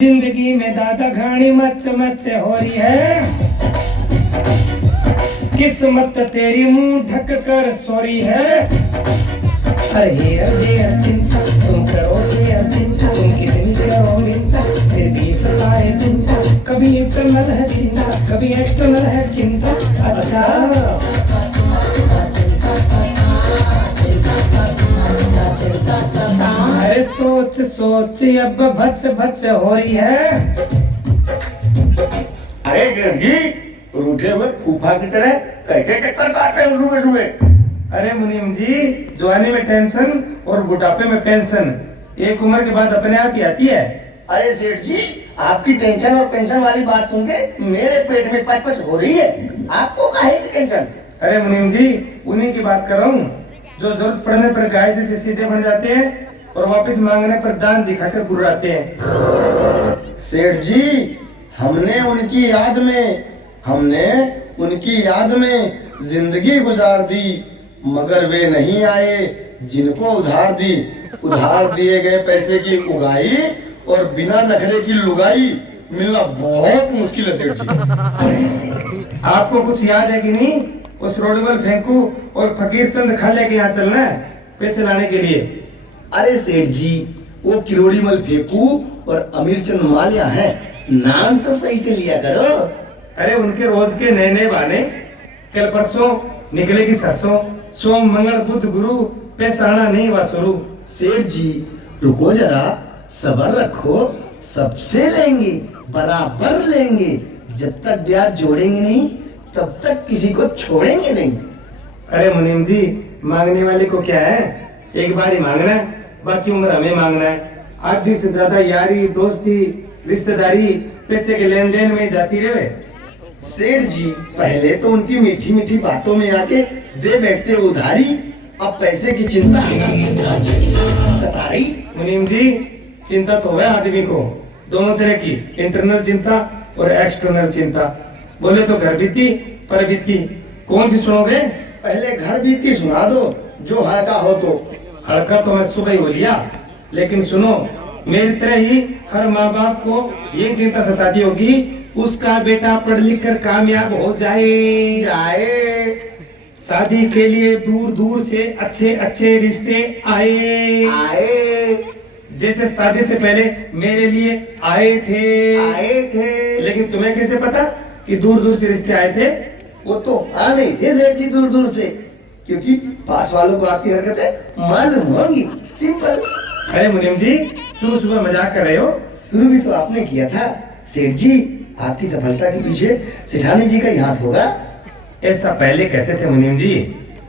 जिंदगी में दादा घानी मच मच हो रही है, किस्मत तेरी मुंह ढक कर सोरी है। अरे ये चिंता तुम करो से चिंता, तुम कितनी करो चिंता फिर भी सताए चिंता। कभी इंटरनल है चिंता, कभी एक्सटर्नल है चिंता। अच्छा अरे सोच सोच अब भच भच हो रही है। अरे जी रूठे हुए फूफा की तरह कैसे चक्कर काट रहे हो सुबह सुबह? अरे मुनीम जी, जवानी में टेंशन और बुढ़ापे में पेंशन एक उम्र के बाद अपने आप ही आती है। अरे सेठ जी, आपकी टेंशन और पेंशन वाली बात सुन के मेरे पेट में पच हो रही है। आपको काहे की टेंशन? अरे मुनीम जी, उन्हीं की बात कर रहा हूँ जो जरूरत पड़ने पर गाय जैसे सीधे बन जाते हैं और वापस मांगने पर दान दिखाकर गुर्राते हैं। सेठ जी, हमने उनकी याद में जिंदगी गुजार दी, मगर वे नहीं आए जिनको उधार दिए गए पैसे की उगाई और बिना नखरे की लुगाई मिलना बहुत मुश्किल है सेठ जी। आपको कुछ याद है कि नहीं? उस रोडबल फेंकू और फकीर चंद खाले के यहाँ चलना है पैसे लाने के लिए। अरे सेठ जी, वो किरोड़ीमल फेंकू और अमीर चंद मालिया हैं, नाम तो सही से लिया करो। अरे उनके रोज के नए नए बहाने, कल परसों निकलेगी सरसों, सोम मंगल बुध गुरु पैसा आना नहीं वा शुरू। सेठ जी रुको जरा, सब्र रखो, सबसे लेंगे, बराबर लेंगे। जब तक ब्याज जोड़ेंगे नहीं तब तक किसी को छोड़ेंगे नहीं। अरे मुनीम जी, मांगने वाले को क्या है, एक बार ही मांगना है, बाकी उम्र हमें मांगना है। आधी से ज्यादा यारी दोस्ती रिश्तेदारी पैसे के लेन देन में जाती रहे। सेठ जी पहले तो उनकी मीठी मीठी बातों में आके दे बैठते उधारी, अब पैसे की चिंता सता रही। मुनीम जी, चिंता तो है आदमी को, दोनों तरह की, इंटरनल चिंता और एक्सटर्नल चिंता। बोले तो घर बीती पर बीती, कौन सी सुनोगे? पहले घर बीती सुना दो, जो हल्का हो तो। हल्का तो मैं सुबह ही हो लिया, लेकिन सुनो, मेरी तरह ही हर माँ बाप को ये चिंता सताती होगी, उसका बेटा पढ़ लिख कर कामयाब हो जाए, शादी के लिए दूर दूर से अच्छे अच्छे रिश्ते आए जैसे शादी से पहले मेरे लिए आए थे। लेकिन तुम्हें कैसे पता कि दूर दूर से रिश्ते आए थे? वो तो आ नहीं थे सेठ जी दूर दूर से, क्योंकि पास वालों को आपकी हरकतें मालूम होंगी। सिंपल। अरे मुनीम जी, सुबह सुबह मजाक कर रहे हो? शुरू भी तो आपने किया था सेठ जी। आपकी सफलता के पीछे सेठानी जी का ही हाथ होगा। ऐसा पहले कहते थे मुनीम जी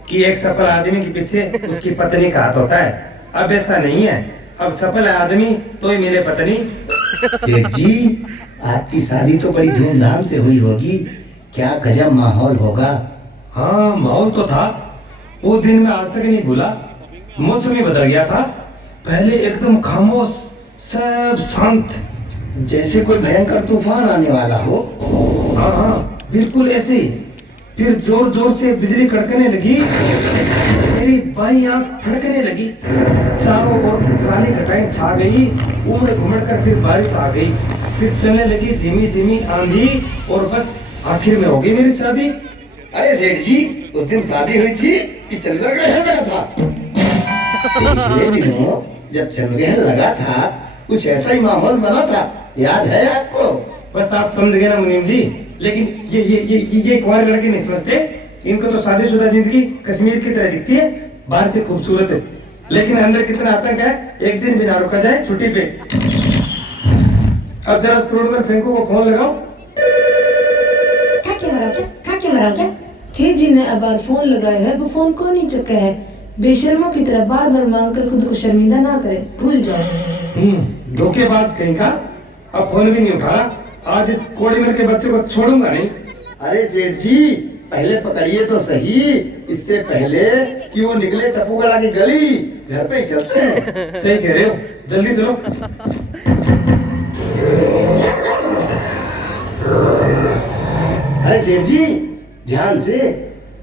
कि एक सफल आदमी के पीछे उसकी पत्नी का हाथ होता है। अब ऐसा नहीं है, अब सफल आदमी तो ही मिले पत्नी। सेठ जी, आपकी शादी तो बड़ी धूमधाम से हुई होगी, क्या गजब माहौल होगा। हाँ, माहौल तो था, वो दिन मैं आज तक नहीं भूला। मौसम ही बदल गया था, पहले एकदम खामोश, सब शांत, जैसे कोई भयंकर तूफान आने वाला हो। हाँ हाँ, बिल्कुल ऐसे ही। फिर जोर जोर से बिजली कड़कने लगी, मेरी बाईं आंख फड़कने लगी, चारों ओर काली घटाएं छा गई, उमड़ घुमड़ कर फिर बारिश आ गई, फिर चलने लगी धीमी धीमी आंधी, और बस आखिर में हो गई मेरी शादी। अरे सेठ जी, उस दिन शादी हुई थी कि चंद्रग्रहण लगा था? पिछले दिनों जब चंद्रग्रहण लगा था कुछ ऐसा ही माहौल बना था, याद है आपको? बस आप समझ गए ना मुनीम जी। लेकिन ये कुंवारे लड़के नहीं समझते, इनको तो शादीशुदा जिंदगी कश्मीर की तरह दिखती है, बाहर से खूबसूरत है, लेकिन अंदर कितना आतंक है, एक दिन भी ना रुका जाए छुट्टी पे। अब जरा उस करोड़मल फेंकू को फोन लगाओ। क्या थे जी ने अब फोन लगाया है, वो फोन को नहीं चुका है। बेशर्मों की तरह बार बार मांग कर खुद को शर्मिंदा ना करे, भूल जाओ। धोखेबाज कहीं का, अब फोन भी नहीं उठा। आज इस कोड़ीमल के बच्चे को छोड़ूंगा नहीं। अरे सेठ जी, पहले पकड़िए तो सही, इससे पहले कि वो निकले टपूगड़ा की गली। घर पे ही चलते हैं। सही कह रहे हो, जल्दी चलो। अरे सेठ जी, ध्यान से,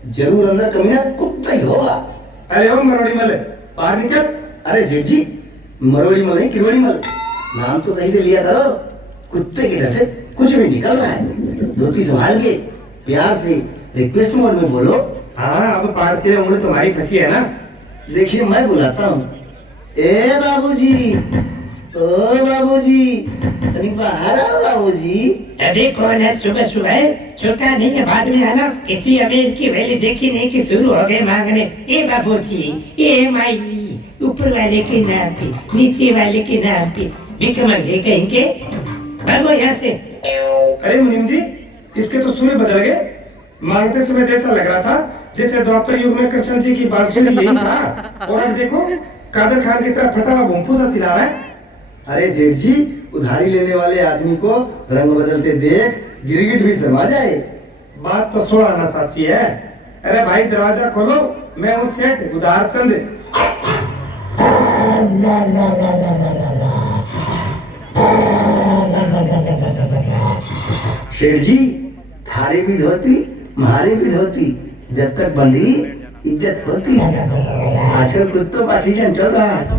जरूर अंदर कमीना कुत्ता ही होगा। अरे ओ मरोड़ीमल, बाहर निकल। अरे सेठ जी, मरोड़ीमल नहीं किरोड़ीमल, नाम तो सही से लिया करो। कुत्ते के डर से कुछ भी निकल रहा है। धोती संभाल के प्यार से रिक्वेस्ट मोड में बोलो। हाँ, अब पाड़ती है उंगली तुम्हारी फंसी है ना। देखिए मैं बुलाता हूँ, ए बाबूजी, ओ बाबूजी, अरे बाहर आओ बाबूजी। अभी कौन है सुबह सुबह? छोटा नहीं है, बाद में आना। किसी अमीर की वैली देखी नहीं कि शुरू हो गए मांगने। ए बाबूजी, ए माई, ऊपर वाले के नाम पे, नीचे वाले के नाम पे, भिख मांगे कहीं के। भागो यहाँ से। अरे मुनीम जी, इसके तो सूर्य बदल गए। मांगते समय तो ऐसा लग रहा था जैसे द्वापर युग में कृष्ण जी की बांसुरी यही था, और अब देखो कादर खान की तरह फटा हुआ भूमपू सा चिल्ला रहा है। अरे सेठ जी, उधारी लेने वाले आदमी को रंग बदलते देख गिरगिट भी शर्मा जाए। बात तो छोड़ा ना साची है। अरे भाई दरवाजा खोलो, मैं हूँ सेठ उधार चंद। सेठ जी, थारी भी धोती मारी भी धोती, जब तक बंधी इज्जत होती। आजकल कुत्तों का सीजन चल रहा है,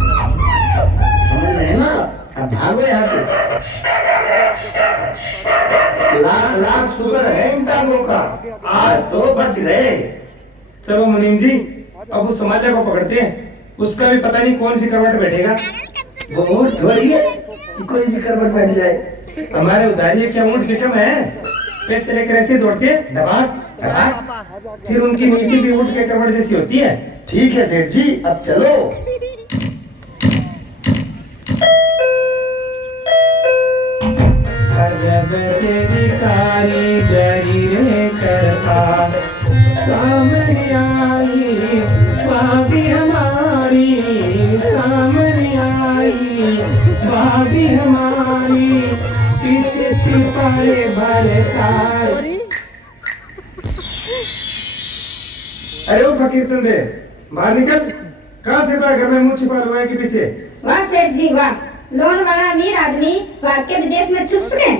समझ रहे हैं ना? अब भागो यहाँ से। लाख लाख शुक्र है इन टांगों का, आज तो बच गए। चलो मुनीम जी, अब उस समाले को पकड़ते हैं। उसका भी पता नहीं कौन सी करवट बैठेगा। वो ऊँट थोड़ी है कि कोई भी करवट बैठ जाए। हमारे उधारी क्या ऊँट से कम है? पैसे लेकर ऐसे दौड़ते हैं, धबाक धबाक, फिर उनकी नीति भी ऊँट के करवट जैसी होती है। ठीक है सेठ जी, अब चलो। अजब तेरी कारीगरी रे करता, सामने आई भाभी हमारी, सामने आई भाभी हमारी, पीछे छिपाए भरतार। अरे ओ फकीर चंदे, बाहर निकल। कहाँ छिपा है? घर में मुंह छिपा हुआ है कि पीछे? वाह सेठ जी वाह, लोन वाला अमीर आदमी भाग के विदेश में छुप सके,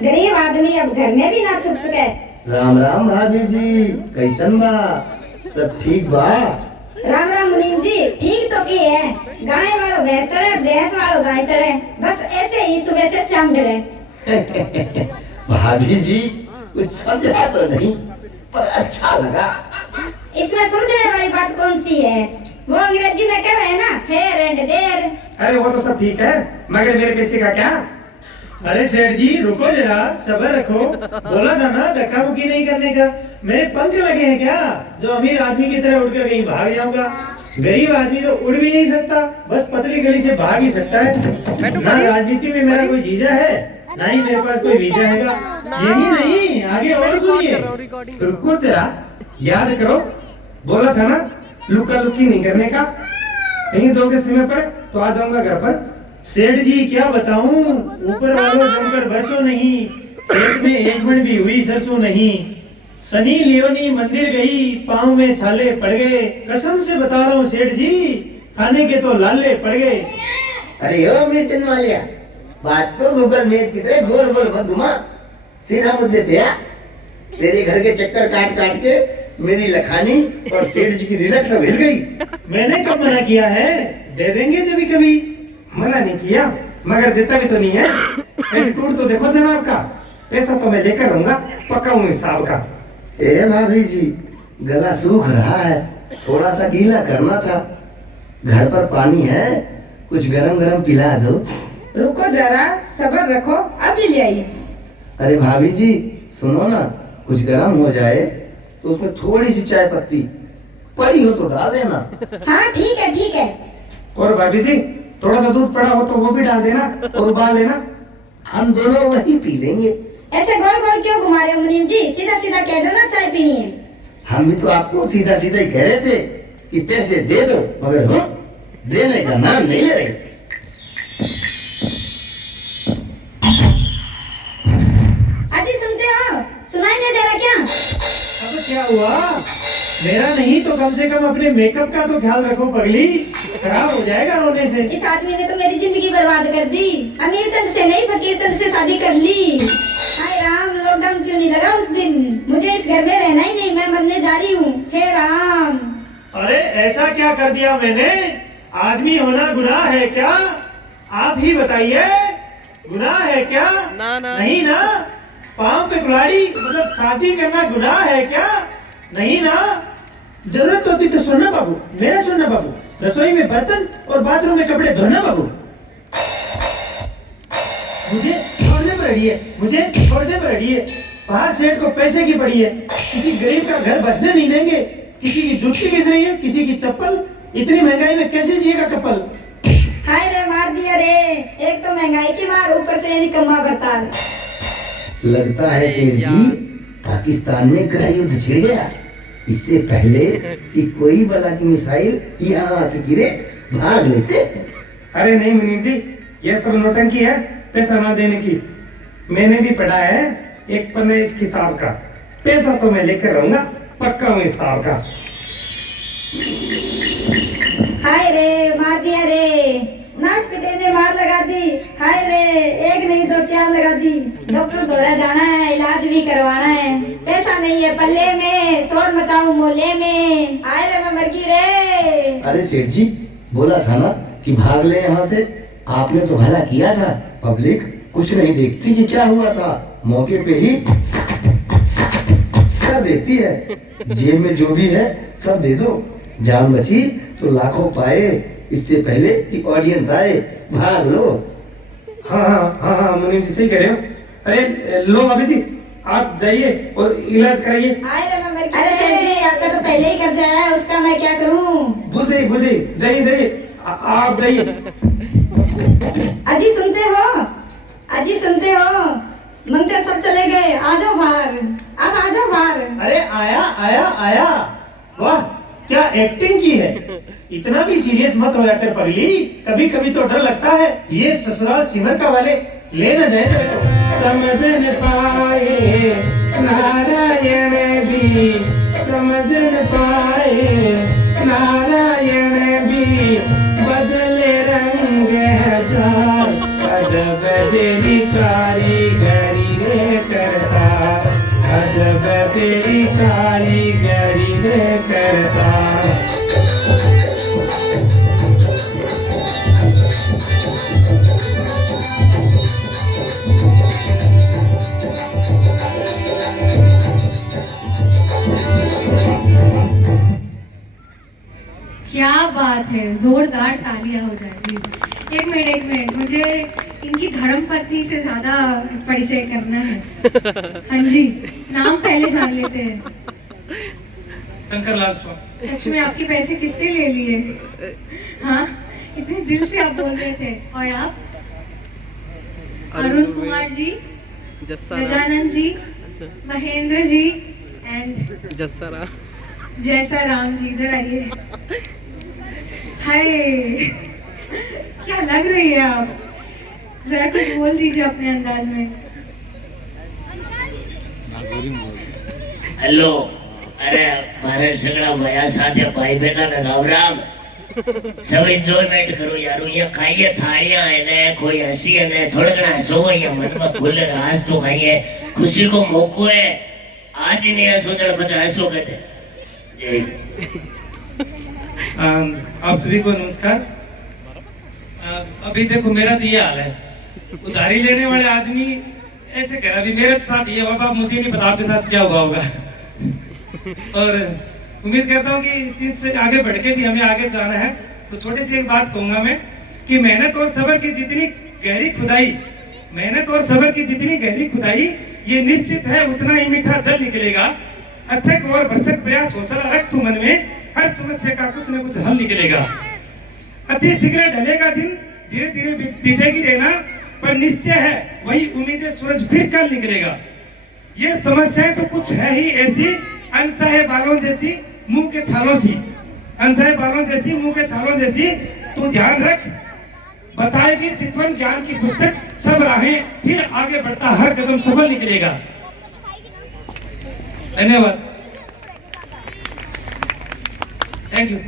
गरीब आदमी अब घर में भी ना छुप सके। राम राम भाभी जी, कैसन बा? सब ठीक बा? राम राम मुनीम जी, ठीक तो की है। गाय वालों भैंस चढ़े, भैंस वालों गाय चढ़े, बस ऐसे ही सुबह से शाम ढले। भाभी जी, कुछ समझा तो नहीं, पर अच्छा लगा। इसमें समझने वाली बात कौन सी है? वो अंग्रेजी में कह रहे हैं ना, हेयर एंड देयर। अरे वो तो सब ठीक है, मगर मेरे पैसे का क्या? अरे सेठ जी रुको जरा, सब्र रखो। बोला था ना धक्का मुक्की नहीं करने का। मेरे पंख लगे हैं क्या जो अमीर आदमी की तरह उड़कर कहीं भाग जाऊंगा? गरीब आदमी तो उड़ भी नहीं सकता, बस पतली गली से भाग ही सकता है। ना राजनीति में मेरा कोई जीजा है, ना ही मेरे पास कोई वीजा है। यही नहीं, आगे और सुनिए। रुको जरा, याद करो, बोला था ना लुका लुकी नहीं करने का। नहीं दोगे समय पर तो आ जाऊंगा घर पर। सेठ जी क्या बताऊं, ऊपर वालों जमकर बरसों नहीं, खेत में एक मण भी हुई सरसों नहीं। सनी लियोनी मंदिर गई, पाँव में छाले पड़ गए। कसम से बता रहा हूँ सेठ जी, खाने के तो लाले पड़ गए। अरे ओ मिर्चन वालिया, बात को गूगल मैप की तरह गोल गोल मत घुमा, सीधा मुद्दे पे आ। तेरे घर के चक्कर काट काट के मेरी लखानी और सेठ जी की रिलक्स में भिज गई। मैंने कब मना किया है? दे देंगे जब कभी। मना नहीं किया, मगर देता भी तो नहीं है। एटीट्यूड तो देखो जनाब का। पैसा तो मैं लेकर रहूंगा, पक्का हूँ हिसाब का। ए भाभी जी, गला सूख रहा है, थोड़ा सा गीला करना था। घर पर पानी है, कुछ गरम गरम पिला दो। रुको जरा, सब्र रखो, अभी ले आइए। अरे भाभी जी सुनो ना, कुछ गरम हो जाए तो उसमें थोड़ी सी चाय पत्ती पड़ी हो तो डाल देना। हाँ ठीक है ठीक है। और भाभी जी थोड़ा सा दूध पड़ा हो तो वो भी डाल देना और उबाल लेना। हम दोनों वही पी लेंगे। ऐसे गोल गोल क्यों घुमा रहे हो मुनीम जी? सीधा सीधा कह दो ना चाय पीनी है। हम भी तो आपको सीधा सीधा ही कह रहे थे कि पैसे दे दो, मगर हो देने का नाम नहीं ले रहे। अजी सुनते हो? सुनाई नहीं दे रहा क्या? अब क्या हुआ? मेरा नहीं तो कम से कम अपने मेकअप का तो ख्याल रखो पगली, खराब हो जाएगा रोने से। इस आदमी ने तो मेरी जिंदगी बर्बाद कर दी। अमीर चंद से नहीं फकीर चंद से शादी कर ली। हाय राम, लॉकडाउन क्यों नहीं लगा उस दिन? मुझे इस घर में रहना ही नहीं, मैं मरने जा रही हूँ। हे राम। अरे ऐसा क्या कर दिया मैंने? आदमी होना गुनाह है क्या? आप ही बताइए। गुनाह है क्या? ना, ना। नहीं ना। पाँव पे कुल्हाड़ी मतलब शादी करना गुनाह है क्या? नहीं ना। जरूरत होती तो सुनना बाबू, मेरा सुनना बाबू। रसोई में बर्तन और बाथरूम में कपड़े धोना बाबू। मुझे छोड़ने पर अड़ी है, मुझे छोड़ने पर अड़ी है। बाहर सेठ को पैसे की पड़ी है, किसी गरीब का घर बसने नहीं देंगे। किसी की जूती घिस रही है, किसी की चप्पल। इतनी महंगाई में कैसे जिएगा कपल? हाय रे मार दिया रे, एक तो महंगाई की मार, ऊपर से निकम्मा बर्तान। लगता है सेठ जी पाकिस्तान में गृह युद्ध छिड़ गया। इससे पहले कि कोई बला की मिसाइल यहाँ आके गिरे भाग लेते। अरे नहीं मुनीम जी, ये सब नौटंकी है पैसा ना देने की। मैंने भी पढ़ा है एक पन्ने इस किताब का। पैसा तो मैं लेकर रहूंगा, पक्का हूँ इस साल का। हाय रे मार दिया रे, नाच पिटे ने मार लगा दी। हाय रे, एक नहीं दो चार लगा दी। डॉक्टर दौरा जाना है, इलाज भी करवाना है, पैसा नहीं है पल्ले में, शोर मचाऊं मोहल्ले में। हाय रे मैं मर गई रे। अरे सेठ जी बोला था ना कि भाग ले यहाँ से। आपने तो भला किया था। पब्लिक कुछ नहीं देखती कि क्या हुआ था, मौके पे ही क्या देखती है। जेब में जो भी है सब दे दो, जान बची तो लाखों पाए। इससे पहले कि ऑडियंस आए, भाग लो। हाँ हाँ हाँ हाँ मुनीम जी सही कह रहे हो। अरे लो भाभी जी, आप जाइए और इलाज कराइए। हाय रे मैं मर गई। अरे सर जी आपका तो पहले ही कर्जा है, उसका मैं क्या करूं? भूल जाइए, जाइए जाइए, आप जाइए। अजी सुनते हो, अजी सुनते हो, मंगते सब चले गए, आ जाओ बाहर, आप आ जाओ बाहर। अरे आया आया आया, वाह क्या एक्टिंग की है। इतना भी सीरियस मत हो कर पगली, कभी कभी तो डर लगता है ये ससुराल सिमर का वाले ले न जाए तो। समझ न पाए नारायण भी, समझ न पाए नारायण भी, बदले रंग हजार, अजब तेरी कारीगरी रे करता, अजब तेरी कारीगरी रे करता। क्या बात है, जोरदार तालियां हो जाए प्लीज। एक मिनट, मुझे इनकी धर्म पत्नी से ज्यादा परिचय करना है। हाँ जी, नाम पहले जान लेते हैं। शंकरलाल स्वामी। सच में आपके पैसे किसने ले लिए? हाँ, इतने दिल से आप बोल रहे थे। और आप? अरुण कुमार जी, गजानंद जी, महेंद्र जी एंड जैसा राम जी। इधर आइए। हाय, क्या लग रही है आप? जरा कुछ बोल दीजिए अपने अंदाज में। हेलो, अरे मारे सगड़ा भया साथे भाई बहना ने राम राम। सब एंजॉयमेंट करो यारो, ये खाइए थालियां है ने, कोई हंसी है ने, थोड़ा घना हंसो, ये मन में खुल रास तो खाइए, खुशी को मौको है। आज ही नहीं हंसो जरा बचा हंसो कहते। जय। आप सभी को नमस्कार। अभी देखो मेरा तो ये हाल है, उधारी लेने वाले आदमी ऐसे कह रहा, अभी मेरे साथ ये बाबा, मुझे नहीं पता आपके साथ क्या हुआ होगा। और उम्मीद करता हूँ कि इसी से आगे बढ़ के भी हमें आगे जाना है। तो छोटी सी एक बात कहूँगा मैं कि मेहनत और सब्र की जितनी गहरी खुदाई, मेहनत और सब्र की जितनी गहरी खुदाई, ये निश्चित है उतना ही मीठा जल निकलेगा। अथक और भरसक प्रयास हौसला रख तू मन में, हर समस्या का कुछ न कुछ हल निकलेगा। अति शीघ्र ढलेगा दिन, धीरे धीरे बीतेगी रहना, पर निश्चय है वही उम्मीदें सूरज फिर कल निकलेगा। ये समस्याएं तो कुछ है ही ऐसी, अनचाहे बालों जैसी मुंह के छालों सी, अनचाहे बालों जैसी मुंह के छालों जैसी। तू ध्यान रख, बताएगी चितवन ज्ञान की पुस्तक, सब राहें फिर आगे बढ़ता हर कदम सफल निकलेगा। धन्यवाद, थैंक यू।